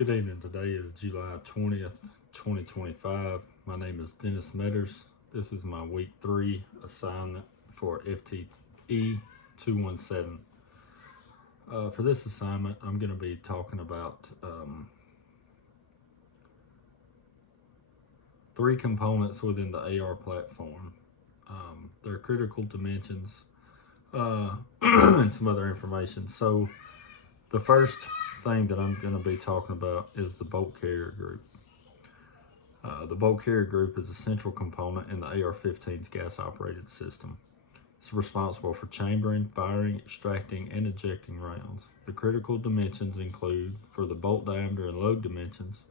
Good evening. Today is July 20th, 2025. My name is Dennis Metters. This is my week 3 assignment for FTE 217. For this assignment, I'm going to be talking about 3 components within the AR platform, their critical dimensions, and some other information. So the first thing that I'm going to be talking about is the bolt carrier group. The bolt carrier group is a central component in the AR-15's gas-operated system. It's responsible for chambering, firing, extracting, and ejecting rounds. The critical dimensions include, for the bolt diameter and load dimensions,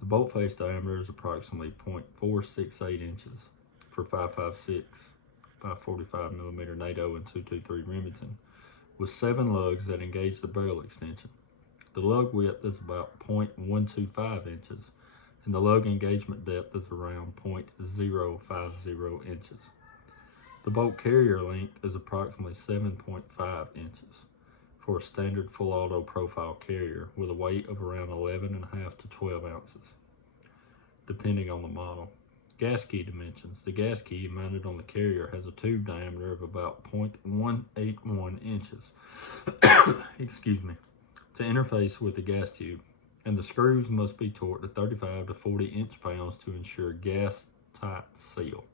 the bolt face diameter is approximately 0.468 inches for 5.56, 545mm NATO and 223 Remington, with 7 lugs that engage the barrel extension. The lug width is about 0.125 inches, and the lug engagement depth is around 0.050 inches. The bolt carrier length is approximately 7.5 inches for a standard full auto profile carrier with a weight of around 11.5 to 12 ounces, depending on the model. Gas key dimensions. The gas key mounted on the carrier has a tube diameter of about 0.181 inches. Excuse me. To interface with the gas tube, and the screws must be torqued to 35 to 40 inch-pounds to ensure gas-tight seal.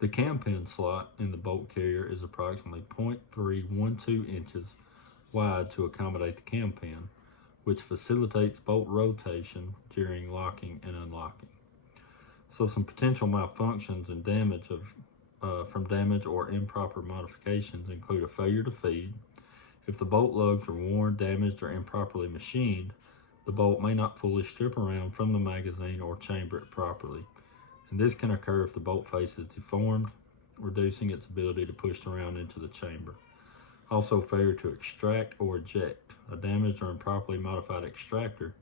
The cam pin slot in the bolt carrier is approximately 0.312 inches wide to accommodate the cam pin, which facilitates bolt rotation during locking and unlocking. So some potential malfunctions and damage from damage or improper modifications include a failure to feed. If the bolt lugs are worn, damaged, or improperly machined, the bolt may not fully strip around from the magazine or chamber it properly. And this can occur if the bolt face is deformed, reducing its ability to push the round into the chamber. Also, failure to extract or eject. A damaged or improperly modified extractor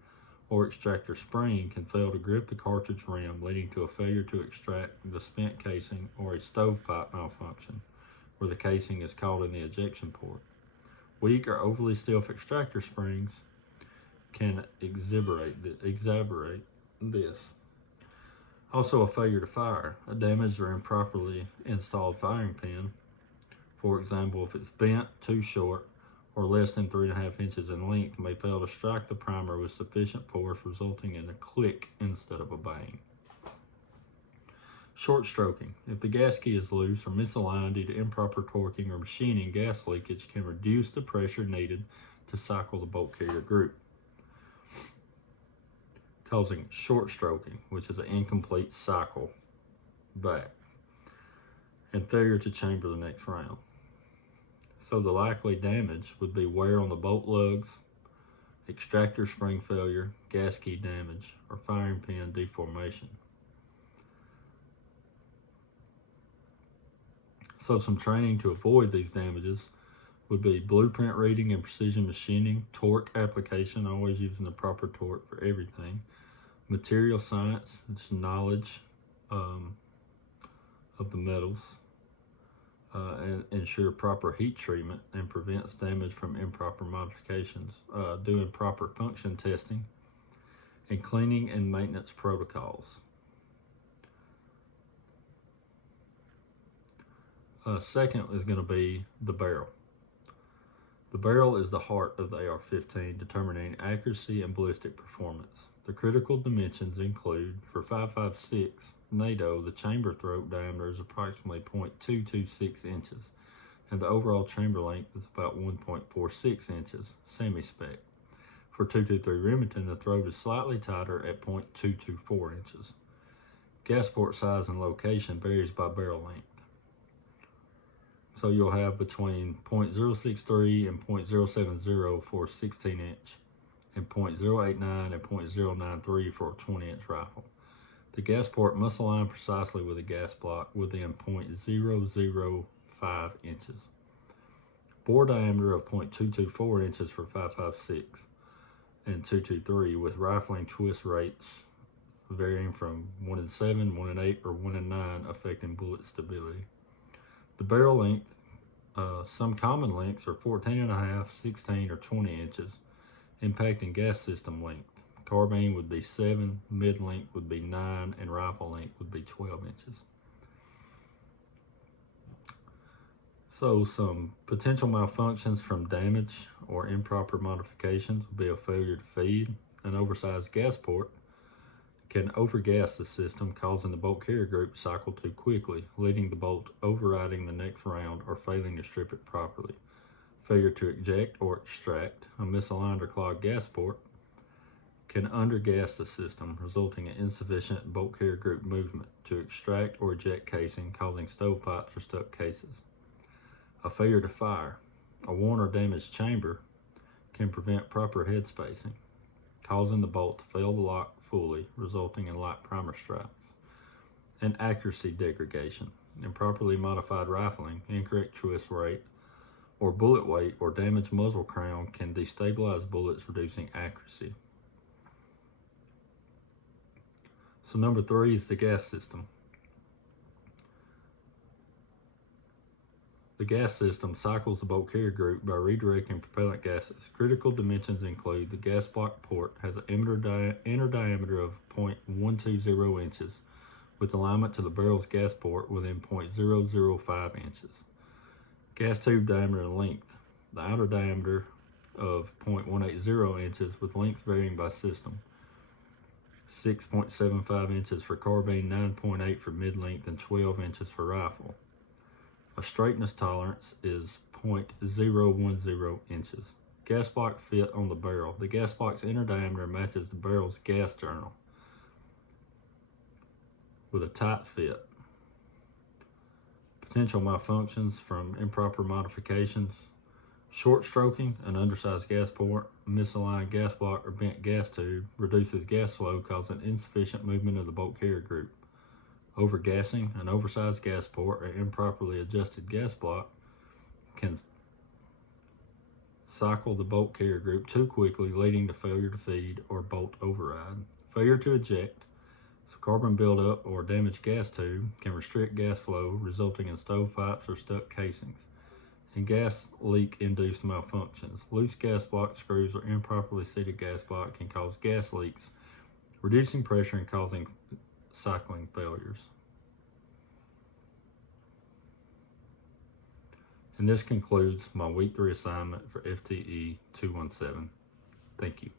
or extractor spring can fail to grip the cartridge rim, leading to a failure to extract the spent casing, or a stovepipe malfunction, where the casing is caught in the ejection port. Weak or overly stiff extractor springs can exacerbate this. Also, a failure to fire. A damaged or improperly installed firing pin, for example, if it's bent, too short, or less than 3.5 inches in length, may fail to strike the primer with sufficient force, resulting in a click instead of a bang. Short stroking. If the gas key is loose or misaligned due to improper torquing or machining, gas leakage can reduce the pressure needed to cycle the bolt carrier group, causing short stroking, which is an incomplete cycle back, and failure to chamber the next round. So the likely damage would be wear on the bolt lugs, extractor spring failure, gas key damage, or firing pin deformation. So some training to avoid these damages would be blueprint reading and precision machining, torque application, always using the proper torque for everything, material science, it's knowledge of the metals, and ensure proper heat treatment and prevents damage from improper modifications, doing proper function testing, and cleaning and maintenance protocols. Second is going to be the barrel. The barrel is the heart of the AR-15, determining accuracy and ballistic performance. The critical dimensions include, for 5.56 NATO, the chamber throat diameter is approximately 0.226 inches, and the overall chamber length is about 1.46 inches, semi-spec. For 223 Remington, the throat is slightly tighter at 0.224 inches. Gas port size and location varies by barrel length. So you'll have between 0.063 and 0.070 for a 16-inch, and 0.089 and 0.093 for a 20-inch rifle. The gas port must align precisely with the gas block within 0.005 inches. Bore diameter of 0.224 inches for 5.56 and 223, with rifling twist rates varying from 1 in 7, 1 in 8, or 1 in 9, affecting bullet stability. The barrel length, some common lengths are 14.5, 16, or 20 inches, impacting gas system length. Carbine would be 7, mid-length would be 9, and rifle length would be 12 inches. So some potential malfunctions from damage or improper modifications would be a failure to feed. An oversized gas port can overgas the system, causing the bolt carrier group to cycle too quickly, leading the bolt overriding the next round or failing to strip it properly. Failure to eject or extract. A misaligned or clogged gas port can undergas the system, resulting in insufficient bolt carrier group movement to extract or eject casing, causing stovepipes or stuck cases. A failure to fire. A worn or damaged chamber can prevent proper head spacing, causing the bolt to fail to lock fully, resulting in light primer strikes. And accuracy degradation. Improperly modified rifling, incorrect choice rate, or bullet weight, or damaged muzzle crown can destabilize bullets, reducing accuracy. So number 3 is the gas system. The gas system cycles the bolt carrier group by redirecting propellant gases. Critical dimensions include the gas block port has an inner diameter of 0.120 inches with alignment to the barrel's gas port within 0.005 inches. Gas tube diameter and length. The outer diameter of 0.180 inches with lengths varying by system. 6.75 inches for carbine, 9.8 for mid-length, and 12 inches for rifle. A straightness tolerance is 0.010 inches. Gas block fit on the barrel. The gas block's inner diameter matches the barrel's gas journal with a tight fit. Potential malfunctions from improper modifications. Short stroking, an undersized gas port, misaligned gas block, or bent gas tube reduces gas flow, causing insufficient movement of the bolt carrier group. Overgassing, an oversized gas port or improperly adjusted gas block can cycle the bolt carrier group too quickly, leading to failure to feed or bolt override. Failure to eject, so carbon buildup or damaged gas tube can restrict gas flow, resulting in stovepipes or stuck casings. And gas leak induced malfunctions. Loose gas block screws or improperly seated gas block can cause gas leaks, reducing pressure and causing cycling failures. And this concludes my week 3 assignment for FTE 217. Thank you.